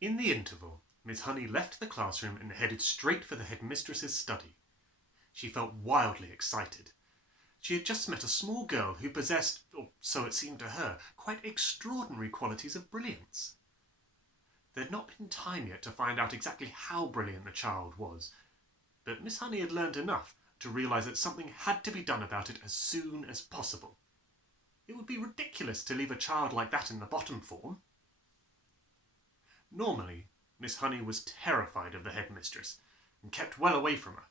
In the interval, Miss Honey left the classroom and headed straight for the headmistress's study. She felt wildly excited. She had just met a small girl who possessed, or so it seemed to her, quite extraordinary qualities of brilliance. There had not been time yet to find out exactly how brilliant the child was, but Miss Honey had learned enough to realise that something had to be done about it as soon as possible. It would be ridiculous to leave a child like that in the bottom form. Normally, Miss Honey was terrified of the headmistress and kept well away from her.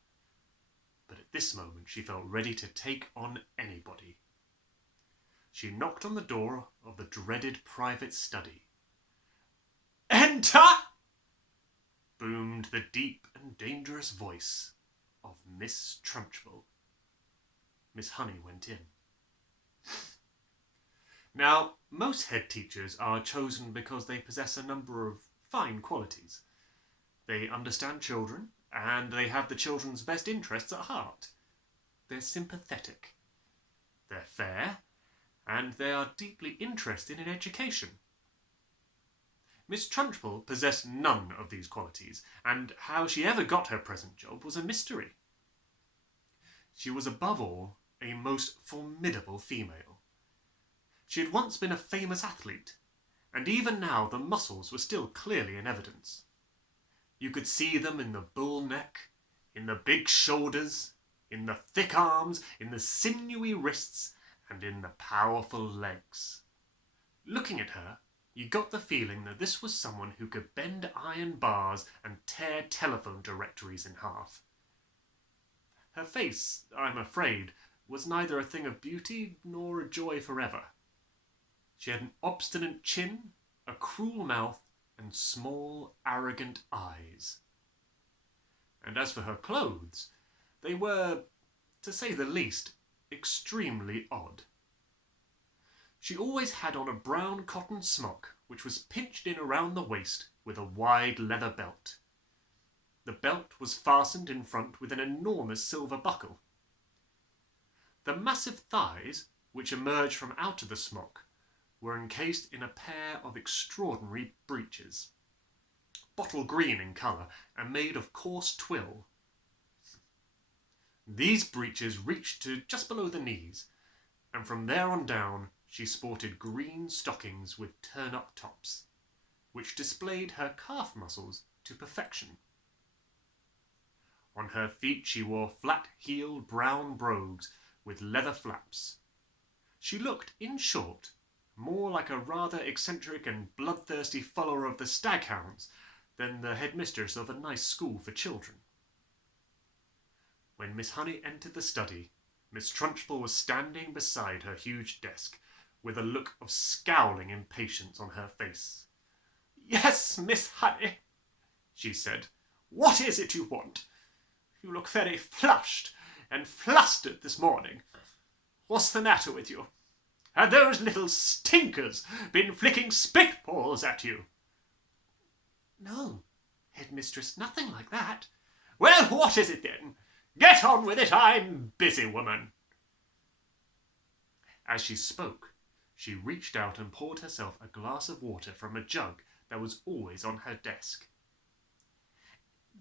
But at this moment she felt ready to take on anybody. She knocked on the door of the dreaded private study. "Enter!" boomed the deep and dangerous voice of Miss Trunchbull. Miss Honey went in. Now, most head teachers are chosen because they possess a number of fine qualities. They understand children, and they have the children's best interests at heart. They're sympathetic. They're fair, and they are deeply interested in education. Miss Trunchbull possessed none of these qualities, and how she ever got her present job was a mystery. She was above all a most formidable female. She had once been a famous athlete, and even now the muscles were still clearly in evidence. You could see them in the bull neck, in the big shoulders, in the thick arms, in the sinewy wrists, and in the powerful legs. Looking at her, you got the feeling that this was someone who could bend iron bars and tear telephone directories in half. Her face, I'm afraid, was neither a thing of beauty nor a joy forever. She had an obstinate chin, a cruel mouth, and small, arrogant eyes. And as for her clothes, they were, to say the least, extremely odd. She always had on a brown cotton smock, which was pinched in around the waist with a wide leather belt. The belt was fastened in front with an enormous silver buckle. The massive thighs, which emerged from out of the smock, were encased in a pair of extraordinary breeches, bottle green in colour and made of coarse twill. These breeches reached to just below the knees, and from there on down she sported green stockings with turn-up tops, which displayed her calf muscles to perfection. On her feet she wore flat-heeled brown brogues with leather flaps. She looked, in short, more like a rather eccentric and bloodthirsty follower of the staghounds than the headmistress of a nice school for children. When Miss Honey entered the study, Miss Trunchbull was standing beside her huge desk, with a look of scowling impatience on her face. "Yes, Miss Honey," she said. "What is it you want? You look very flushed and flustered this morning. What's the matter with you? Have those little stinkers been flicking spitballs at you?" "No, headmistress, nothing like that." "Well, what is it then? Get on with it, I'm busy, woman." As she spoke, she reached out and poured herself a glass of water from a jug that was always on her desk.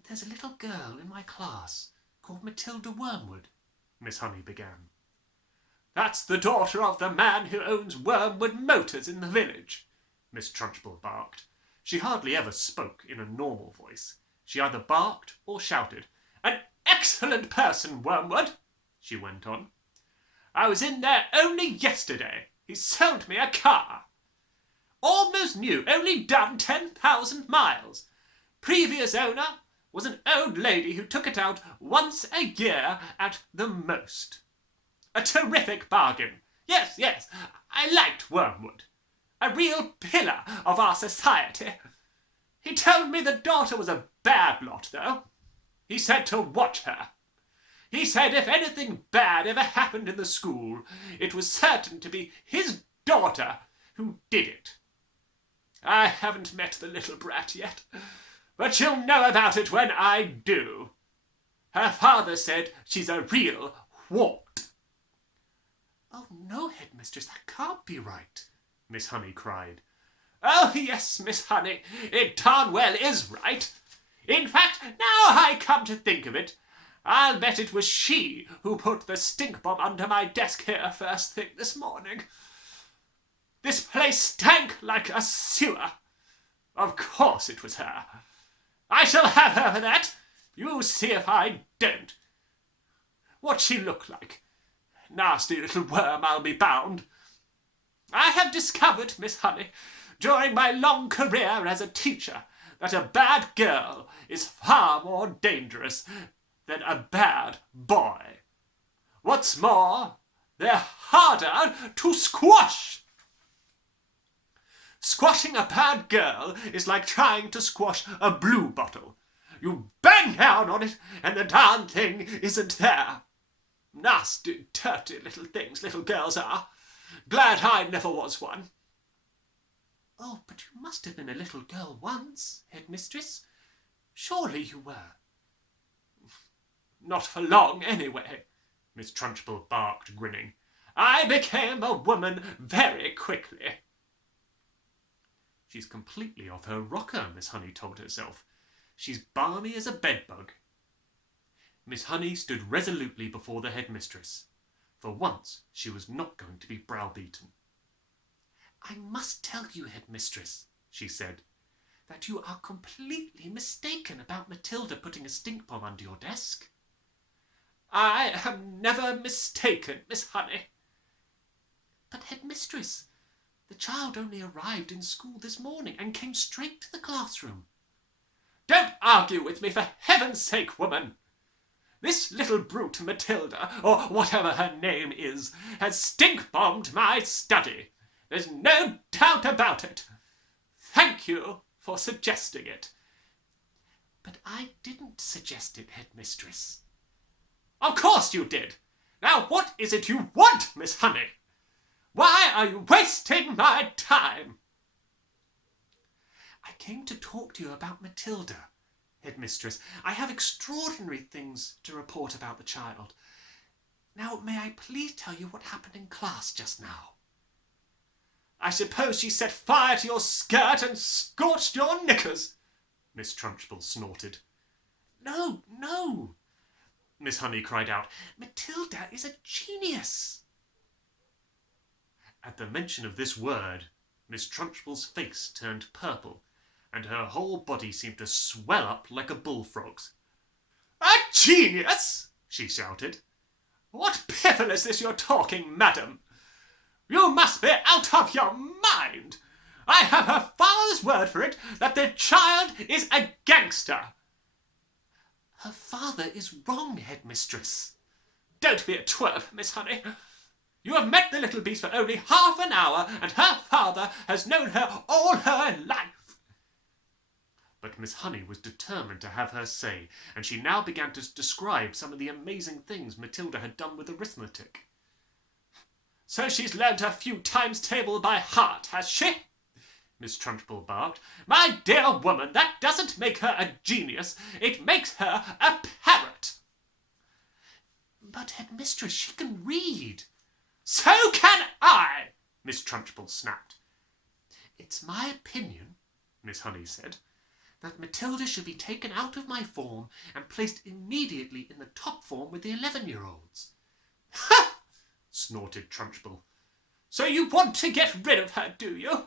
"There's a little girl in my class called Matilda Wormwood," Miss Honey began. "That's the daughter of the man who owns Wormwood Motors in the village," Miss Trunchbull barked. She hardly ever spoke in a normal voice. She either barked or shouted. "An excellent person, Wormwood," she went on. "I was in there only yesterday. He sold me a car. Almost new, only done 10,000 miles. Previous owner was an old lady who took it out once a year at the most. A terrific bargain. Yes, I liked Wormwood. A real pillar of our society. He told me the daughter was a bad lot, though. He said to watch her. He said if anything bad ever happened in the school, it was certain to be his daughter who did it. I haven't met the little brat yet, but you'll know about it when I do. Her father said she's a real wart." "Oh, no, headmistress, that can't be right," Miss Honey cried. Oh, yes, Miss Honey, it darn well is right. In fact, now I come to think of it, I'll bet it was she who put the stink bomb under my desk here first thing this morning. This place stank like a sewer. Of course it was her. I shall have her for that. You see if I don't. What'd she look like? Nasty little worm, I'll be bound. I have discovered, Miss Honey, during my long career as a teacher, that a bad girl is far more dangerous than a bad boy. What's more, they're harder to squash. Squashing a bad girl is like trying to squash a blue bottle. You bang down on it and the darn thing isn't there. Nasty, dirty little things little girls are. Glad I never was one. Oh, but you must have been a little girl once, headmistress. Surely you were. Not for long, anyway, Miss Trunchbull barked, grinning. I became a woman very quickly. She's completely off her rocker, Miss Honey told herself. She's balmy as a bedbug. Miss Honey stood resolutely before the headmistress. For once, she was not going to be browbeaten. I must tell you, headmistress, she said, that you are completely mistaken about Matilda putting a stink bomb under your desk. I am never mistaken, Miss Honey. But, headmistress, the child only arrived in school this morning and came straight to the classroom. Don't argue with me, for heaven's sake, woman. This little brute Matilda, or whatever her name is, has stink-bombed my study. There's no doubt about it. Thank you for suggesting it. But I didn't suggest it, headmistress. Of course you did. Now what is it you want, Miss Honey? Why are you wasting my time? I came to talk to you about Matilda, headmistress. I have extraordinary things to report about the child. Now, may I please tell you what happened in class just now? I suppose she set fire to your skirt and scorched your knickers, Miss Trunchbull snorted. No, no, Miss Honey cried out. Matilda is a genius. At the mention of this word, Miss Trunchbull's face turned purple, and her whole body seemed to swell up like a bullfrog's. A genius! She shouted. What piffle is this you're talking, madam? You must be out of your mind. I have her father's word for it that the child is a gangster. Her father is wrong, headmistress. Don't be a twerp, Miss Honey. You have met the little beast for only half an hour, and her father has known her all her life. But Miss Honey was determined to have her say, and she now began to describe some of the amazing things Matilda had done with arithmetic. So she's learnt her few times table by heart, has she? Miss Trunchbull barked. My dear woman, that doesn't make her a genius. It makes her a parrot. But, headmistress, she can read. So can I, Miss Trunchbull snapped. It's my opinion, Miss Honey said, that Matilda should be taken out of my form and placed immediately in the top form with the 11-year-olds. Ha! Snorted Trunchbull. So you want to get rid of her, do you?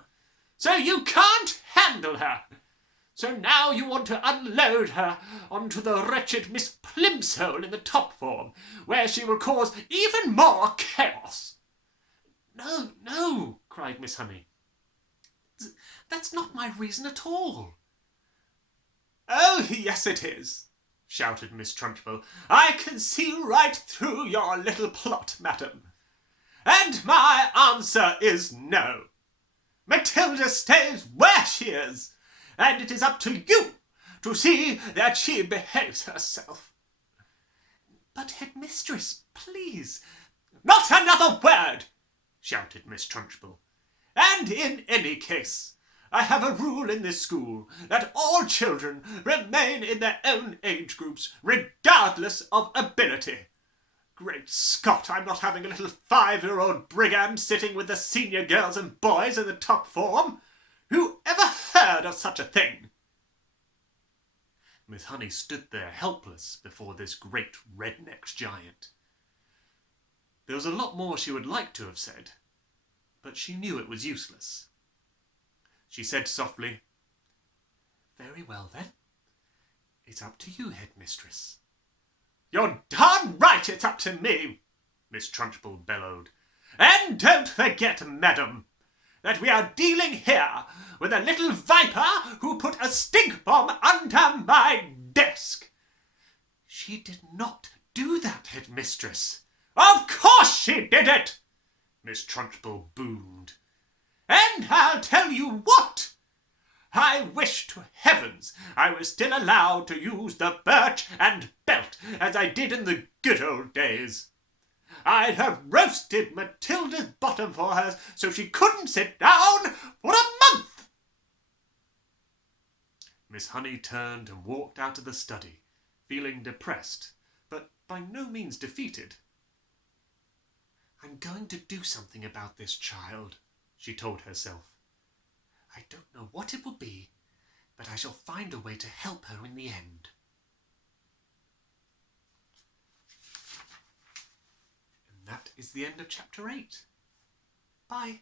So you can't handle her. So now you want to unload her onto the wretched Miss Plimsoll in the top form, where she will cause even more chaos. No, no, cried Miss Honey. That's not my reason at all. Oh, yes it is, shouted Miss Trunchbull. I can see right through your little plot, madam. And my answer is no. Matilda stays where she is, and it is up to you to see that she behaves herself. But, headmistress, please. Not another word, shouted Miss Trunchbull. And in any case, I have a rule in this school that all children remain in their own age groups, regardless of ability. Great Scott, I'm not having a little 5-year-old brigand sitting with the senior girls and boys in the top form. Who ever heard of such a thing? Miss Honey stood there helpless before this great red-necked giant. There was a lot more she would like to have said, but she knew it was useless. She said softly, "Very well, then. It's up to you, headmistress." "You're darn right it's up to me," Miss Trunchbull bellowed. "And don't forget, madam, that we are dealing here with a little viper who put a stink bomb under my desk." "She did not do that, headmistress." "Of course she did it," Miss Trunchbull boomed. "And I'll tell you what. I wish to heavens I was still allowed to use the birch and belt as I did in the good old days. I'd have roasted Matilda's bottom for her so she couldn't sit down for a month." Miss Honey turned and walked out of the study, feeling depressed, but by no means defeated. "I'm going to do something about this child," she told herself. "I don't know what it will be, but I shall find a way to help her in the end." And that is the end of chapter 8. Bye.